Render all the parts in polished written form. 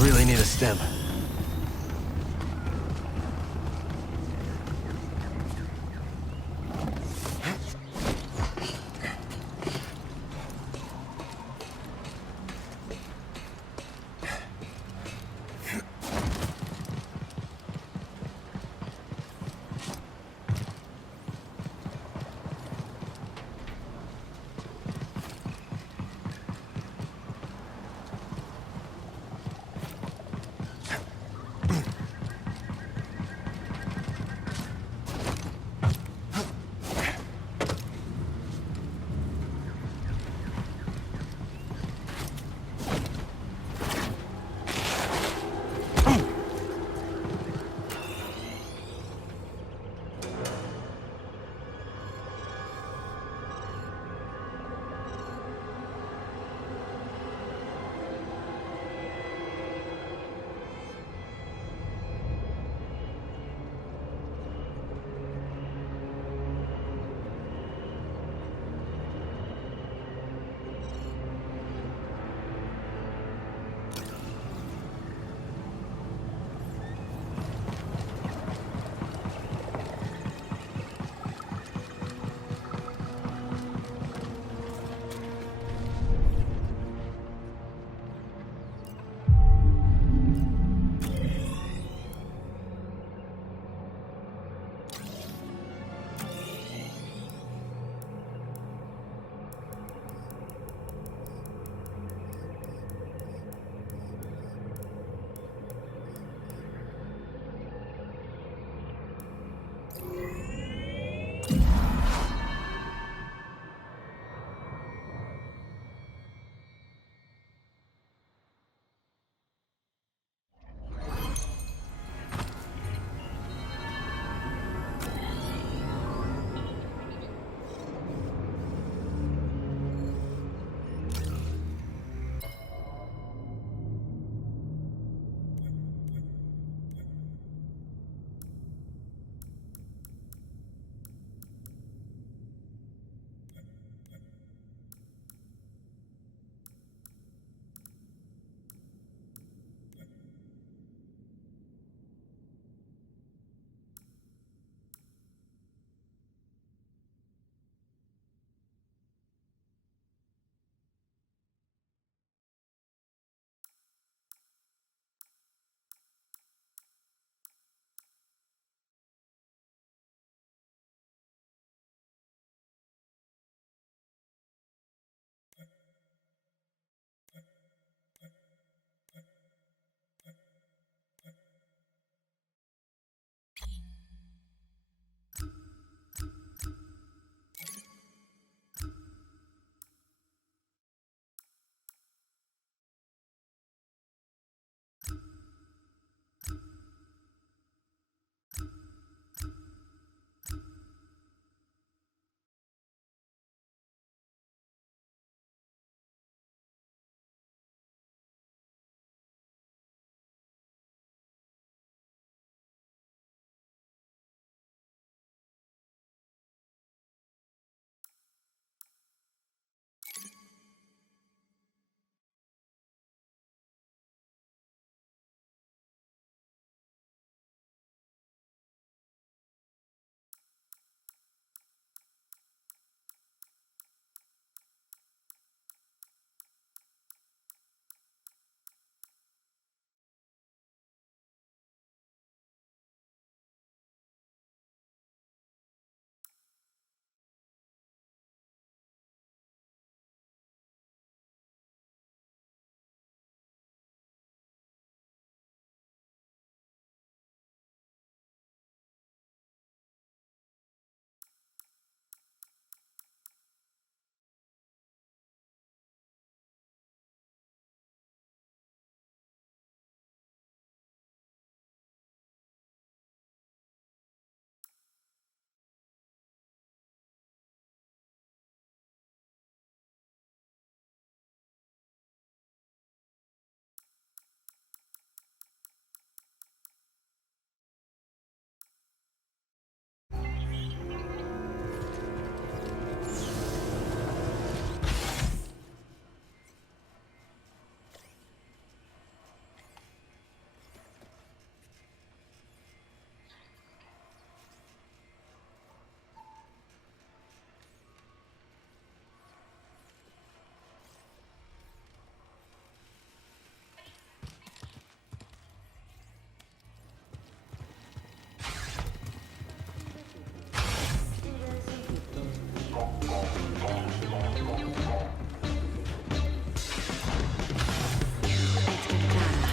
really need a stem.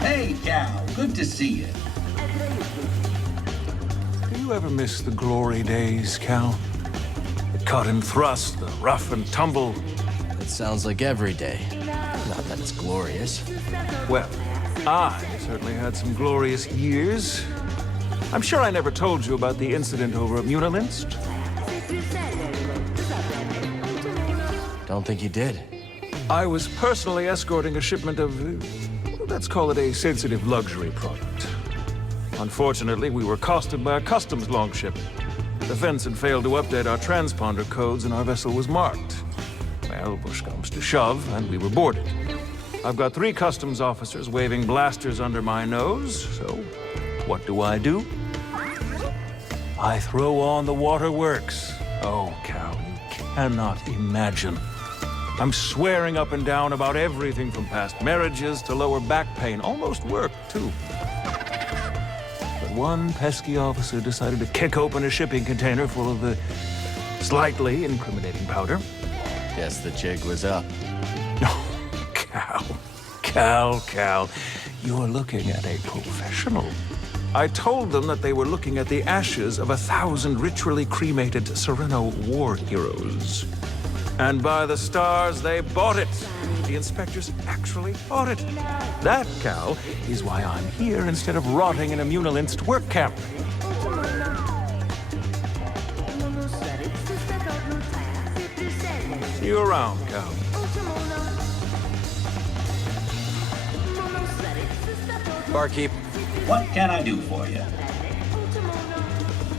Hey, Cal. Good to see you. Do you ever miss the glory days, Cal? The cut and thrust, the rough and tumble. It sounds like every day. Not that it's glorious. Well, I certainly had some glorious years. I'm sure I never told you about the incident over at Munilinst. Don't think you did. I was personally escorting a shipment of, let's call it a sensitive luxury product. Unfortunately, we were accosted by a customs longship. The fence had failed to update our transponder codes and our vessel was marked. Well, push comes to shove, and we were boarded. I've got 3 customs officers waving blasters under my nose, so what do? I throw on the waterworks. Oh, Cal, you cannot imagine. I'm swearing up and down about everything from past marriages to lower back pain. Almost work, too. But one pesky officer decided to kick open a shipping container full of the slightly incriminating powder. Guess the jig was up. Cal, you're looking at a professional. I told them that they were looking at the ashes of 1,000 ritually cremated Sereno war heroes. And by the stars, they bought it. The inspectors actually bought it. That, Cal, is why I'm here instead of rotting in a Munilinst work camp. See you around, Cal. Barkeep, What can I do for you?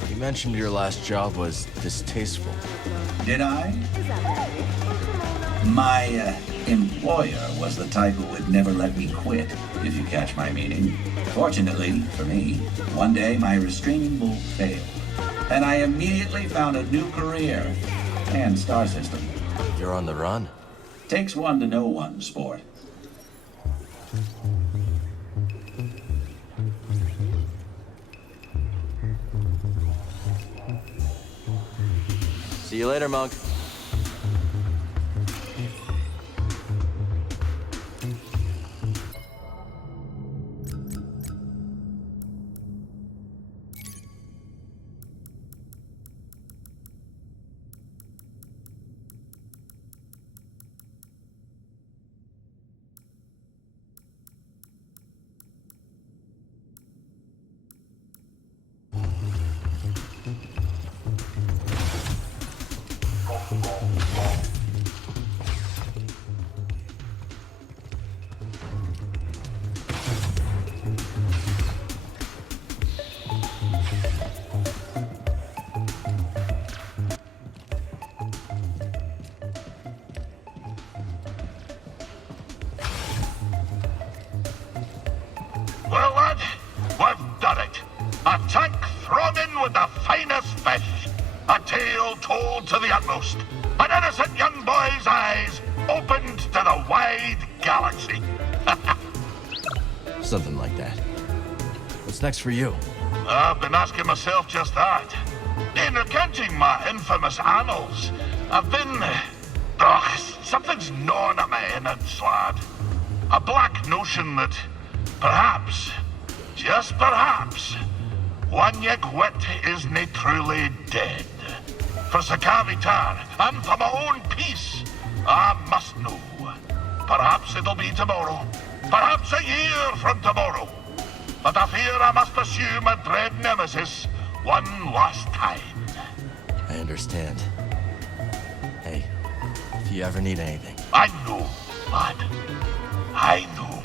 you mentioned your last job was distasteful. Did I? My employer was the type who would never let me quit, if you catch my meaning. Fortunately, for me, one day my restraining bolt failed, and I immediately found a new career and star system. You're on the run. Takes one to know one, sport. See you later, Monk. Well, lad, we've done it. A tank thrown in with the finest fish. A tale told to the utmost. An innocent young boy's eyes opened to the wide galaxy. Something like that. What's next for you? I've been asking myself just that. In recounting my infamous annals, I've been... something's gnawing at my innards, lad. A black notion that perhaps, just perhaps, one ye quit isn't truly dead. For Sakavitar, and for my own peace, I must know. Perhaps it'll be tomorrow, perhaps a year from tomorrow. But I fear I must pursue my dread nemesis one last time. I understand. Hey, if you ever need anything. I know, lad. I know.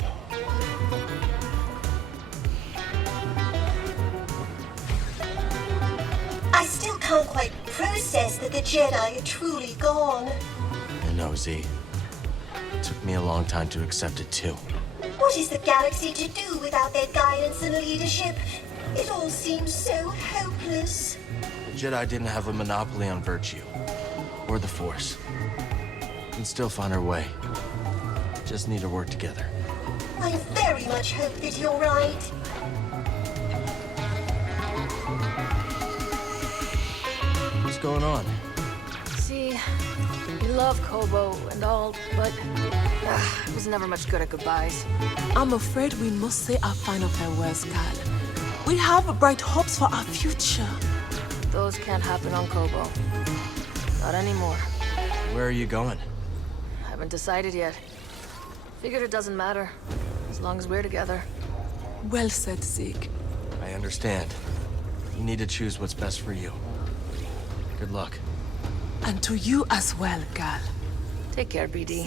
I still can't quite process that the Jedi are truly gone. I know, Z. It took me a long time to accept it, too. What is the galaxy to do without their guidance and leadership? It all seems so hopeless. The Jedi didn't have a monopoly on virtue. Or the Force. We can still find our way. Just need to work together. I very much hope that you're right. What's going on? See, we love Kobo and all, but I was never much good at goodbyes. I'm afraid we must say our final farewells, Gal. We have bright hopes for our future. Those can't happen on Kobo. Not anymore. Where are you going? Haven't decided yet. Figured it doesn't matter, as long as we're together. Well said, Zeke. I understand. You need to choose what's best for you. Good luck. And to you as well, Gal. Take care, BD.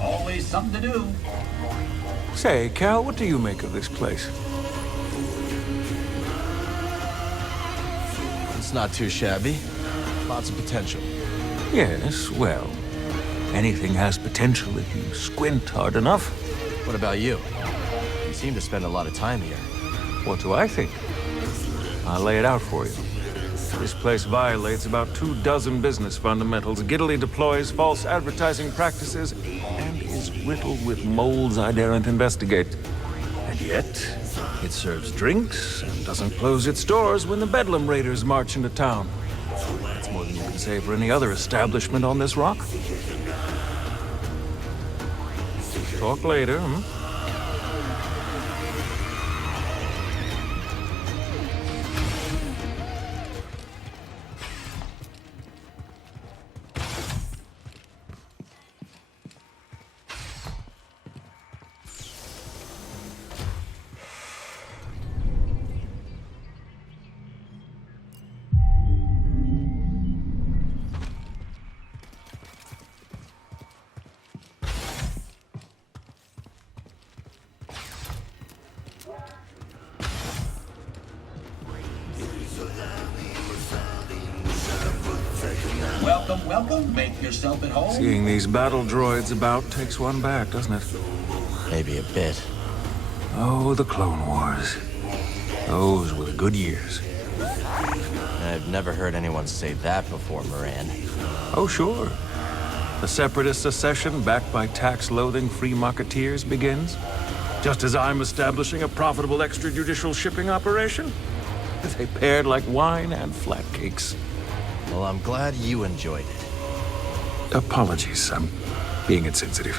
Always something to do. Say, Cal, what do you make of this place? It's not too shabby. Lots of potential. Yes, well, anything has potential if you squint hard enough. What about you? You seem to spend a lot of time here. What do I think? I'll lay it out for you. This place violates about 24 business fundamentals, giddily deploys false advertising practices, and is riddled with moles I daren't investigate. And yet, it serves drinks and doesn't close its doors when the Bedlam Raiders march into town. That's more than you can say for any other establishment on this rock. Talk later, hmm? Welcome, welcome. Make yourself at home. Seeing these battle droids about takes one back, doesn't it? Maybe a bit. Oh, the Clone Wars. Those were the good years. I've never heard anyone say that before, Moran. Oh, sure. The Separatist secession, backed by tax-loathing free marketeers, begins. Just as I'm establishing a profitable extrajudicial shipping operation. They paired like wine and flatcakes. Well, I'm glad you enjoyed it. Apologies, I'm being insensitive.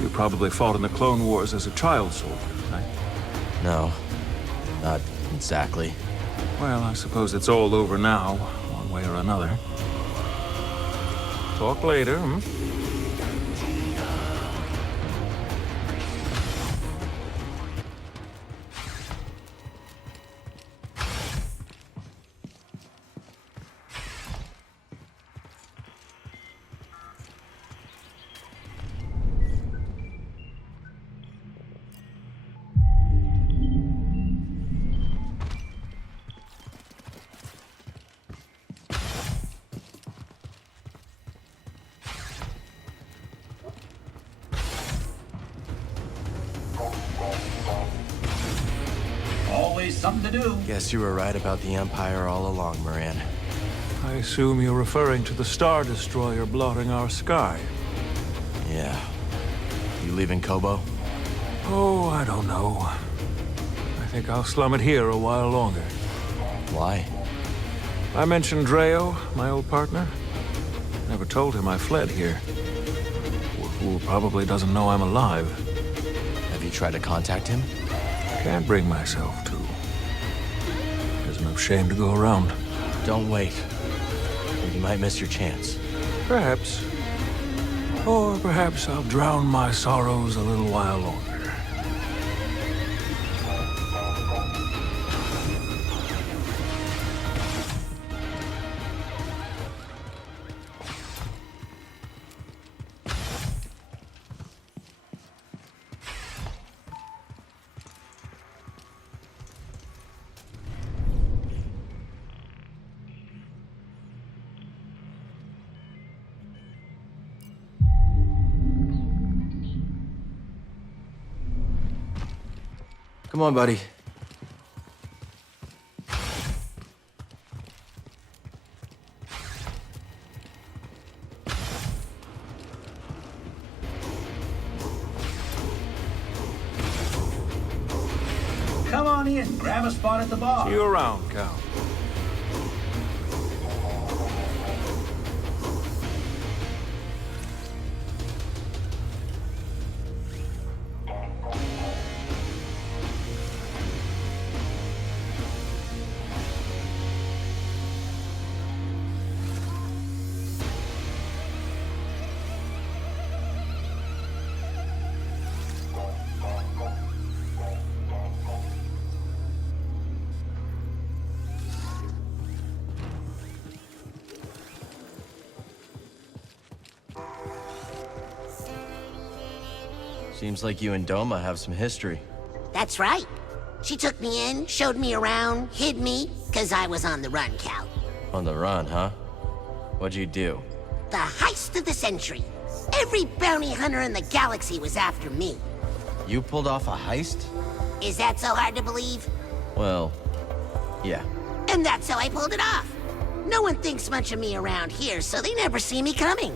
You probably fought in the Clone Wars as a child soldier, right? No, not exactly. Well, I suppose it's all over now, one way or another. Talk later, hmm? Always something to do. Guess you were right about the Empire all along, Moran. I assume you're referring to the Star Destroyer blotting our sky. Yeah. You leaving Kobo? Oh, I don't know. I think I'll slum it here a while longer. Why? I mentioned Dreo, my old partner. Never told him I fled here. Poor fool probably doesn't know I'm alive. Have you tried to contact him? Can't bring myself to. There's enough shame to go around. Don't wait. You might miss your chance. Perhaps. Or perhaps I'll drown my sorrows a little while longer. Come on, buddy. Come on in. Grab a spot at the bar. See you around, Cal. Seems like you and Doma have some history. That's right. She took me in, showed me around, hid me, 'cause I was on the run, Cal. On the run, huh? What'd you do? The heist of the century. Every bounty hunter in the galaxy was after me. You pulled off a heist? Is that so hard to believe? Well, yeah. And that's how I pulled it off. No one thinks much of me around here, so they never see me coming.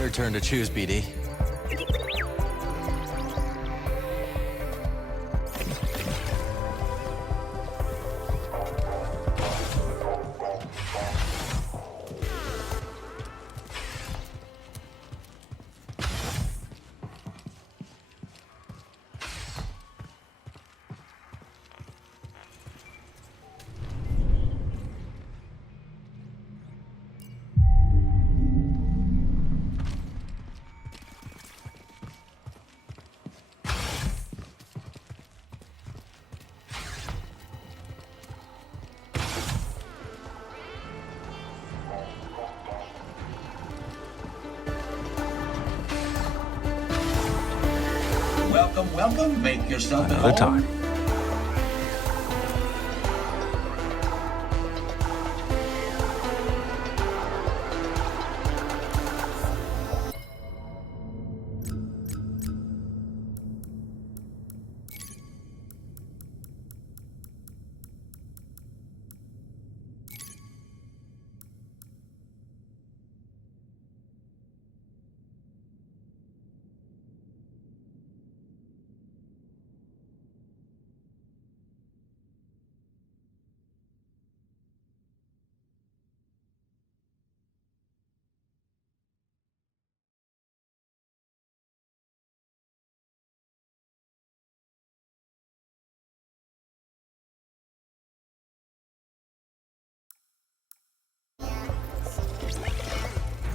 Your turn to choose, BD. Welcome, welcome. Make yourself at Another home. time.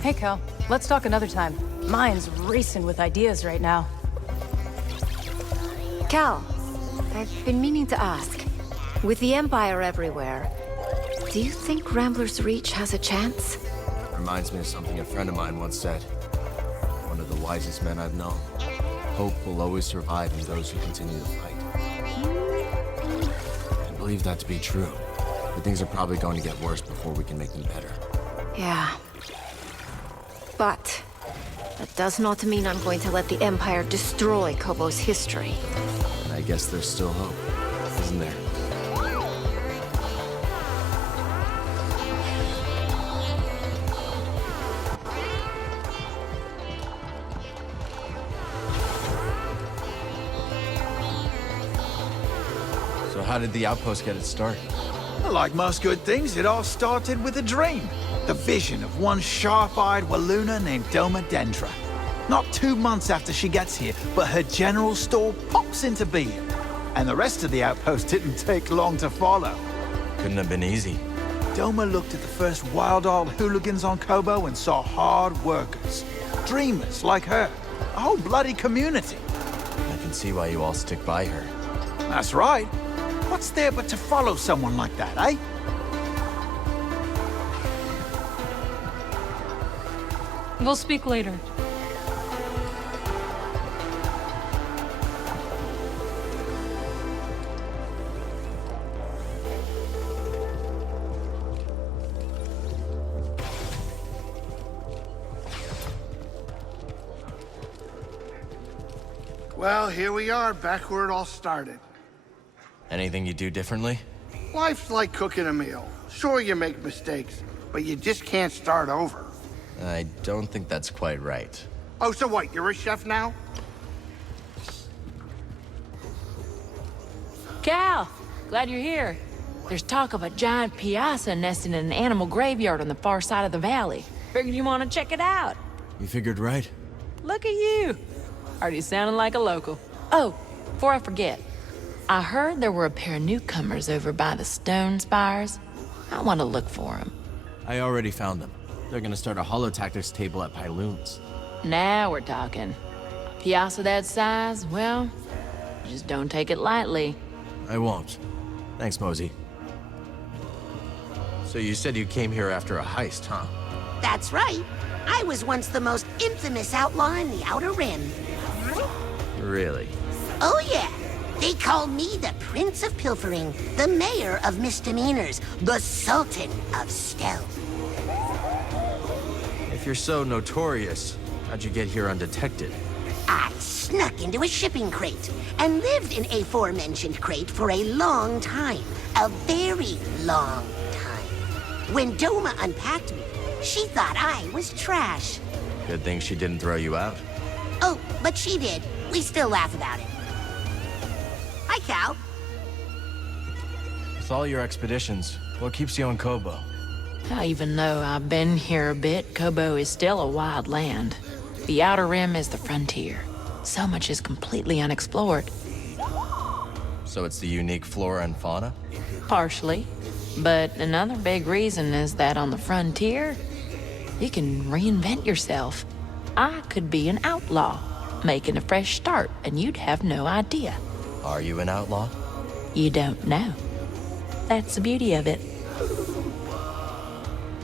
Hey, Cal. Let's talk another time. Mine's racing with ideas right now. Cal, I've been meaning to ask. With the Empire everywhere, do you think Rambler's Reach has a chance? Reminds me of something a friend of mine once said. One of the wisest men I've known. Hope will always survive in those who continue to fight. I believe that to be true. But things are probably going to get worse before we can make them better. Yeah. But that does not mean I'm going to let the Empire destroy Kobo's history. And I guess there's still hope, isn't there? So how did the outpost get its start? Like most good things, it all started with a dream. The vision of one sharp-eyed Walloona named Doma Dendra. Not 2 months after she gets here, but her general store pops into being. And the rest of the outpost didn't take long to follow. Couldn't have been easy. Doma looked at the first wild-eyed hooligans on Kobo and saw hard workers. Dreamers like her. A whole bloody community. I can see why you all stick by her. That's right. What's there but to follow someone like that, eh? We'll speak later. Well, here we are, back where it all started. Anything you do differently? Life's like cooking a meal. Sure, you make mistakes, but you just can't start over. I don't think that's quite right. Oh, so what, you're a chef now? Cal, glad you're here. There's talk of a giant piazza nesting in an animal graveyard on the far side of the valley. Figured you want to check it out. You figured right. Look at you. Already sounding like a local. Oh, before I forget, I heard there were a pair of newcomers over by the stone spires. I want to look for them. I already found them. They're gonna start a holotactics table at Plyloon's. Now we're talking. A piazza that size, well, just don't take it lightly. I won't. Thanks, Mosey. So you said you came here after a heist, huh? That's right. I was once the most infamous outlaw in the Outer Rim. Really? Oh, yeah. They called me the Prince of Pilfering, the Mayor of Misdemeanors, the Sultan of Stealth. If you're so notorious, how'd you get here undetected? I snuck into a shipping crate and lived in a aforementioned crate for a long time. A very long time. When Doma unpacked me, she thought I was trash. Good thing she didn't throw you out. Oh, but she did. We still laugh about it. Hi, Cal. With all your expeditions, what keeps you on Kobo? Even though I've been here a bit, Kobo is still a wild land. The Outer Rim is the frontier. So much is completely unexplored. So it's the unique flora and fauna? Partially. But another big reason is that on the frontier, you can reinvent yourself. I could be an outlaw, making a fresh start, and you'd have no idea. Are you an outlaw? You don't know. That's the beauty of it.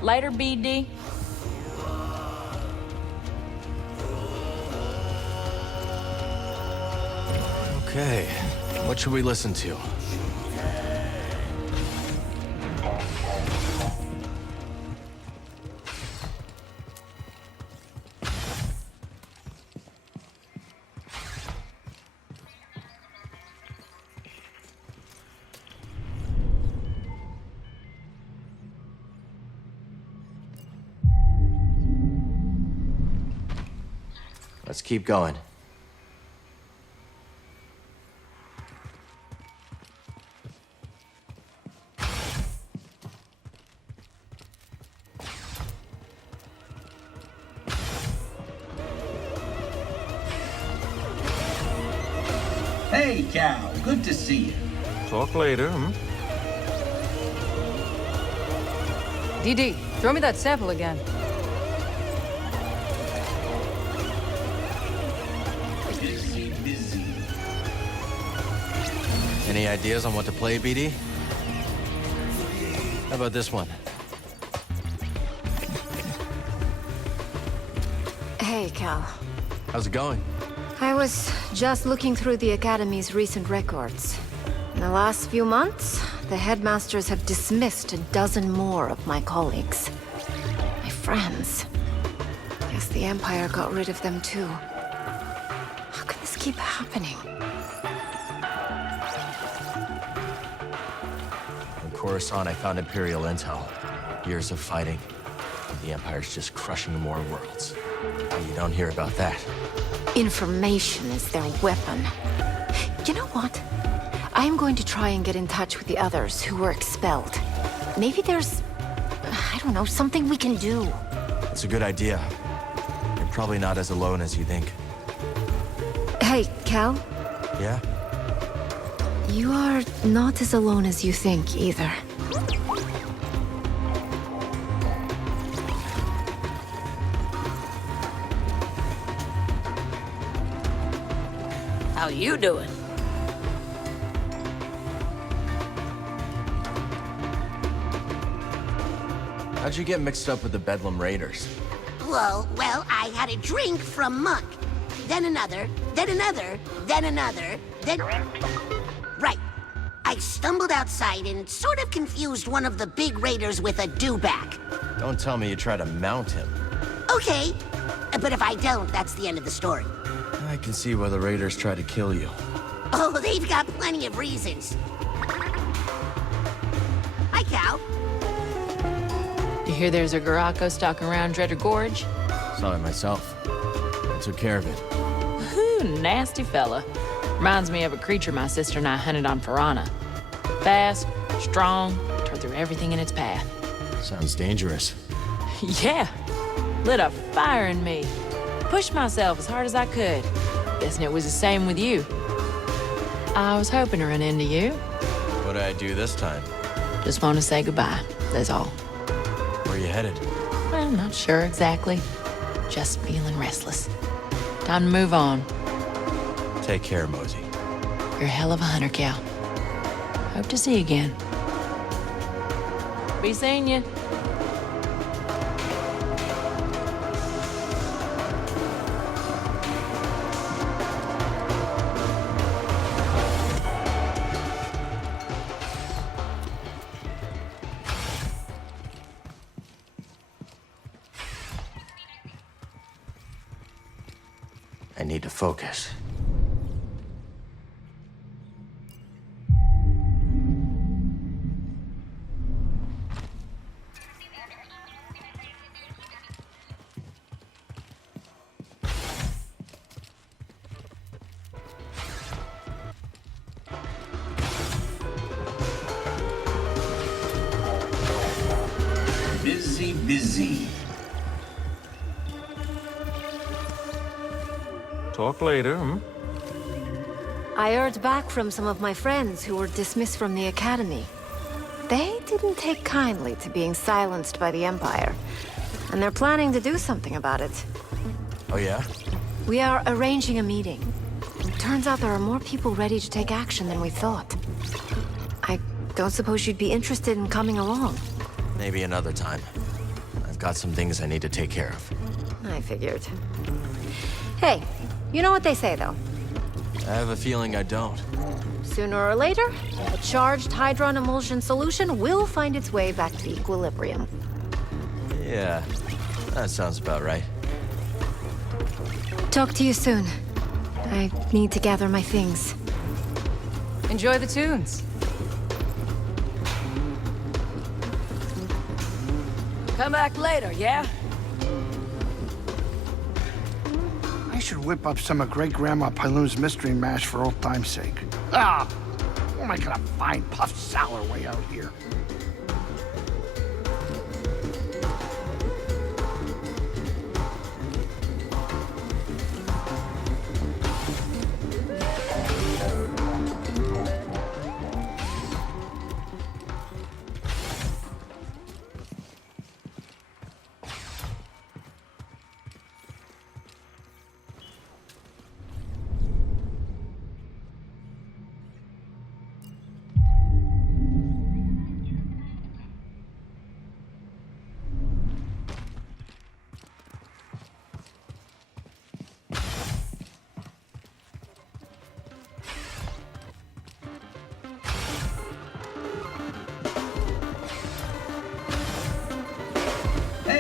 Later, BD. Okay, what should we listen to? Let's keep going. Hey, Cal. Good to see you. Talk later, hmm? DD, throw me that sample again. Any ideas on what to play, BD? How about this one? Hey, Cal. How's it going? I was just looking through the Academy's recent records. In the last few months, the headmasters have dismissed a dozen more of my colleagues. My friends. Guess the Empire got rid of them too. How can this keep happening? In Coruscant, I found Imperial intel. Years of fighting. The Empire's just crushing more worlds. You don't hear about that. Information is their weapon. You know what? I'm going to try and get in touch with the others who were expelled. Maybe there's, I don't know, something we can do. It's a good idea. You're probably not as alone as you think. Hey, Cal? Yeah? You are not as alone as you think, either. How you doing? How'd you get mixed up with the Bedlam Raiders? Well, I had a drink from Monk. Then another, then another, then another, then... Right. I stumbled outside and sort of confused one of the big raiders with a dewback. Don't tell me you try to mount him. Okay. But if I don't, that's the end of the story. I can see why the Raiders try to kill you. Oh, they've got plenty of reasons. Hi, Cal. You hear there's a Garako stalking around Dreader Gorge? Saw it myself. I took care of it. Ooh, nasty fella. Reminds me of a creature my sister and I hunted on Farana. Fast, strong, tore through everything in its path. Sounds dangerous. Yeah. Lit a fire in me. Pushed myself as hard as I could. Guessing it was the same with you. I was hoping to run into you. What'd I do this time? Just want to say goodbye, that's all. Where you headed? Well, not sure exactly. Just feeling restless. Time to move on. Take care, Mosey. You're a hell of a hunter, Cal. Hope to see you again. Be seeing you. I need to focus. Busy. Talk later, hmm? I heard back from some of my friends who were dismissed from the Academy. They didn't take kindly to being silenced by the Empire, and they're planning to do something about it. Oh, yeah? We are arranging a meeting. Turns out there are more people ready to take action than we thought. I don't suppose you'd be interested in coming along. Maybe another time. I've got some things I need to take care of. I figured. Hey, you know what they say, though. I have a feeling I don't. Sooner or later, a charged hydron emulsion solution will find its way back to equilibrium. Yeah, that sounds about right. Talk to you soon. I need to gather my things. Enjoy the tunes. Come back later, yeah? I should whip up some of Great-Grandma Plyloon's mystery mash for old time's sake. Ah! Where am I gonna find puffed sour way out here?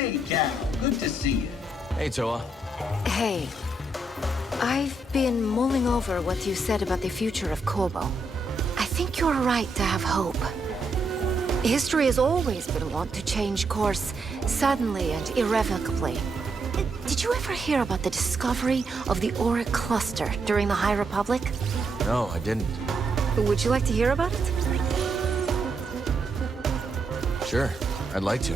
Hey, Cal. Good to see you. Hey, Toa. Hey, I've been mulling over what you said about the future of Kobo. I think you're right to have hope. History has always been wont to change course suddenly and irrevocably. Did you ever hear about the discovery of the Auric Cluster during the High Republic? No, I didn't. Would you like to hear about it? Sure, I'd like to.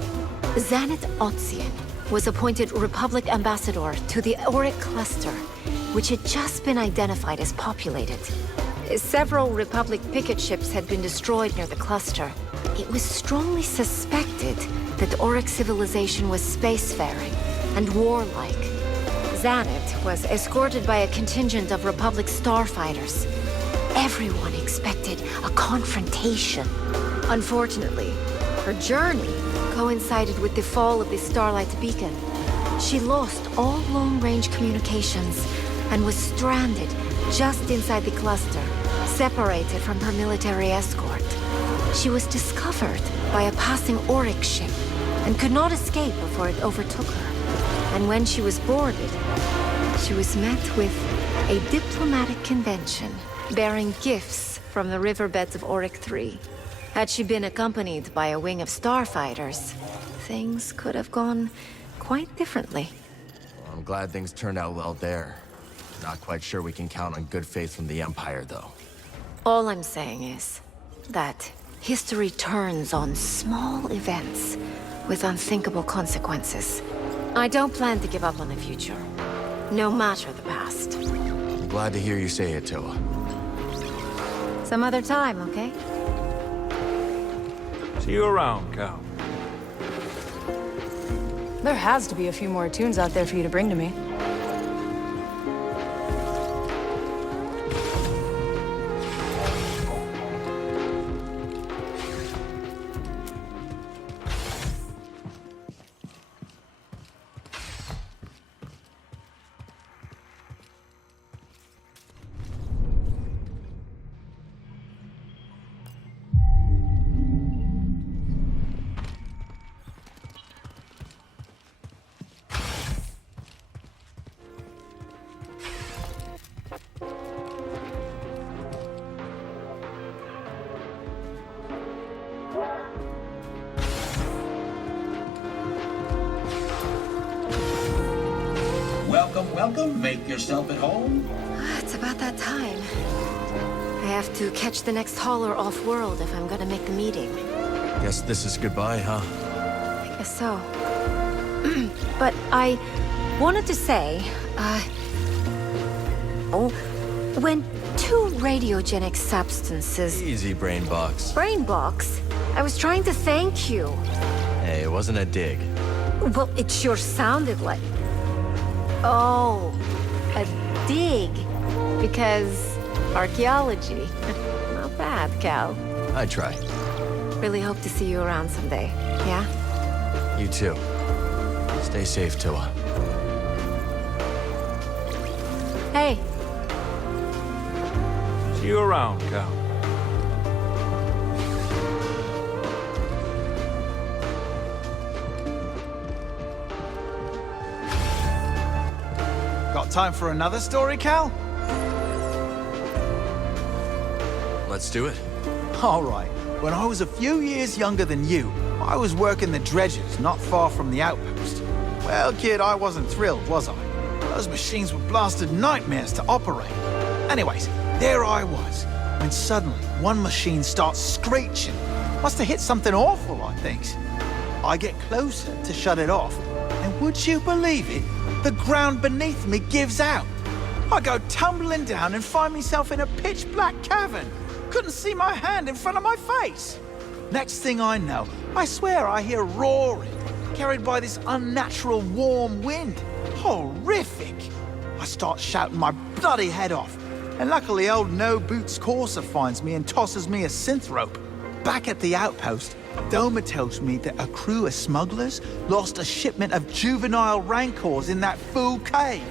Xanath Otzian was appointed Republic Ambassador to the Auric Cluster, which had just been identified as populated. Several Republic picket ships had been destroyed near the cluster. It was strongly suspected that Auric civilization was spacefaring and warlike. Xanath was escorted by a contingent of Republic starfighters. Everyone expected a confrontation. Unfortunately, her journey coincided with the fall of the Starlight Beacon. She lost all long-range communications and was stranded just inside the cluster, separated from her military escort. She was discovered by a passing Auric ship and could not escape before it overtook her. And when she was boarded, she was met with a diplomatic convention bearing gifts from the riverbeds of Auric 3. Had she been accompanied by a wing of starfighters, things could have gone quite differently. Well, I'm glad things turned out well there. Not quite sure we can count on good faith from the Empire, though. All I'm saying is that history turns on small events with unthinkable consequences. I don't plan to give up on the future, no matter the past. I'm glad to hear you say it, Toa. Some other time, okay? See you around, Cal. There has to be a few more tunes out there for you to bring to me. Welcome. Make yourself at home. It's about that time. I have to catch the next hauler off-world if I'm gonna make the meeting. Guess this is goodbye, huh? I guess so. But I wanted to say, when two radiogenic substances... Easy, brain box. Brain box? I was trying to thank you. Hey, it wasn't a dig. Well, it sure sounded like... Oh, a dig. Because archaeology. Not bad, Cal. I try. Really hope to see you around someday, yeah? You too. Stay safe, Toa. Hey. See you around, Cal. Got time for another story, Cal? Let's do it. All right. When I was a few years younger than you, I was working the dredges not far from the outpost. Well, kid, I wasn't thrilled, was I? Those machines were blasted nightmares to operate. Anyways, there I was, when suddenly one machine starts screeching. Must have hit something awful, I think. I get closer to shut it off, and would you believe it? The ground beneath me gives out. I go tumbling down and find myself in a pitch-black cavern. Couldn't see my hand in front of my face. Next thing I know, I swear I hear roaring, carried by this unnatural warm wind. Horrific. I start shouting my bloody head off, and luckily old no-boots Corsa finds me and tosses me a synth rope. Back at the outpost, Doma tells me that a crew of smugglers lost a shipment of juvenile rancors in that fool cave.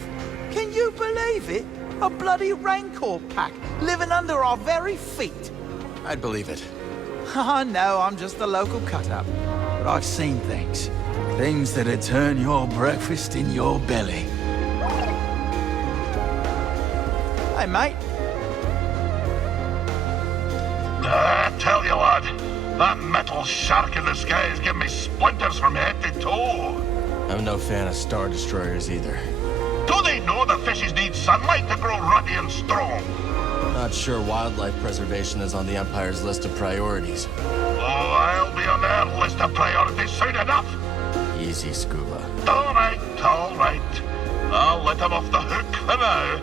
Can you believe it? A bloody rancor pack living under our very feet. I'd believe it. No, I'm just the local cut-up. But I've seen things. Things that'd turn your breakfast in your belly. Hey, mate. I tell you what, that metal shark in the sky is giving me splinters from head to toe. I'm no fan of Star Destroyers either. Do they know the fishes need sunlight to grow ruddy and strong? Not sure wildlife preservation is on the Empire's list of priorities. Oh, I'll be on their list of priorities soon enough. Easy, Scuba. All right, all right. I'll let them off the hook for now.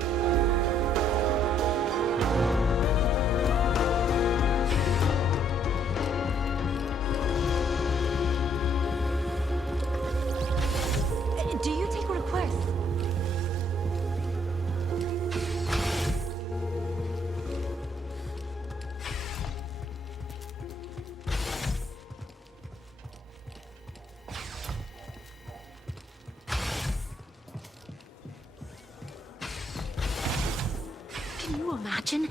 Do you take requests? Can you imagine?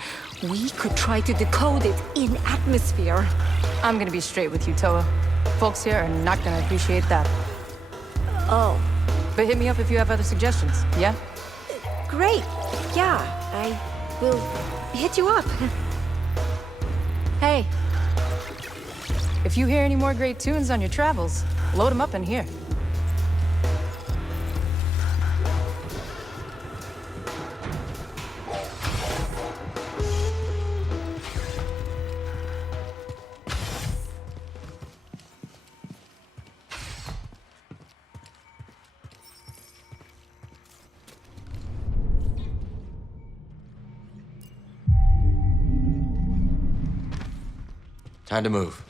We could try to decode it in atmosphere. I'm gonna be straight with you, Toa. Folks here are not gonna appreciate that. Oh. But hit me up if you have other suggestions, yeah? Great. Yeah, I will hit you up. Hey. If you hear any more great tunes on your travels, load them up in here. Time to move.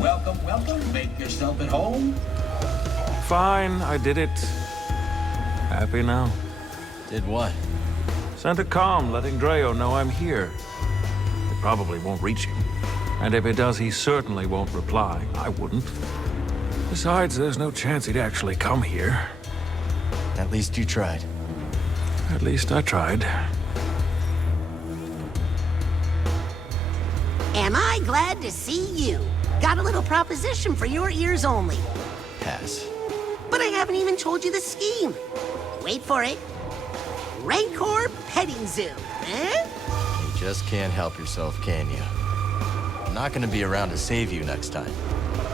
Welcome, welcome. Make yourself at home. Fine, I did it. Happy now. Did what? Sent a comm letting Dreo know I'm here. It probably won't reach him. And if it does, he certainly won't reply. I wouldn't. Besides, there's no chance he'd actually come here. At least you tried. At least I tried. Am I glad to see you? Got a little proposition for your ears only. Pass. But I haven't even told you the scheme. Wait for it. Rancor Petting Zoo, eh? You just can't help yourself, can you? I'm not gonna be around to save you next time.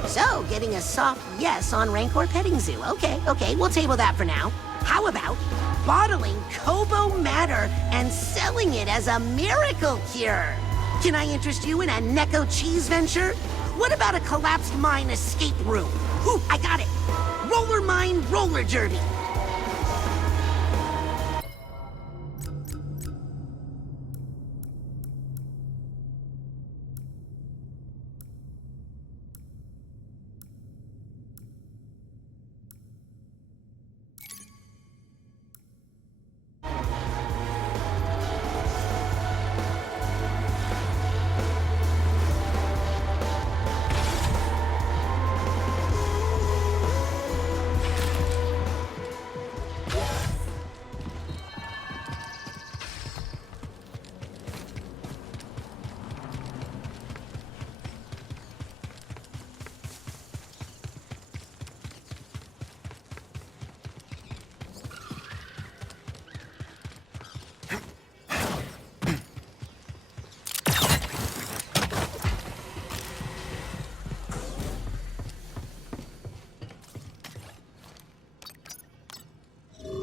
So, getting a soft yes on Rancor Petting Zoo. Okay, we'll table that for now. How about bottling Kobo matter and selling it as a miracle cure? Can I interest you in a Necco cheese venture? What about a collapsed mine escape room? Ooh, I got it. Roller mine roller derby.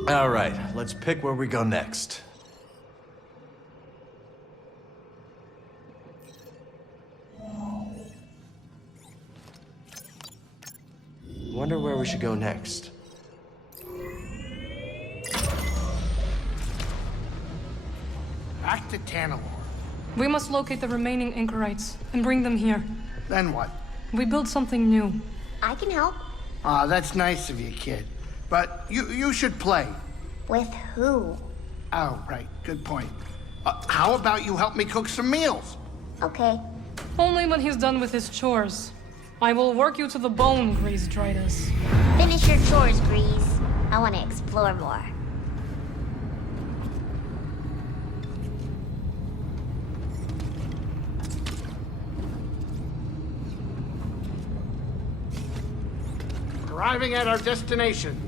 All right, let's pick where we go next. Wonder where we should go next. Back to Tanalor. We must locate the remaining Anchorites and bring them here. Then what? We build something new. I can help. That's nice of you, kid. But you should play. With who? Oh, right. Good point. How about you help me cook some meals? Okay. Only when he's done with his chores. I will work you to the bone, Grease Dritus. Finish your chores, Grease. I want to explore more. Arriving at our destination.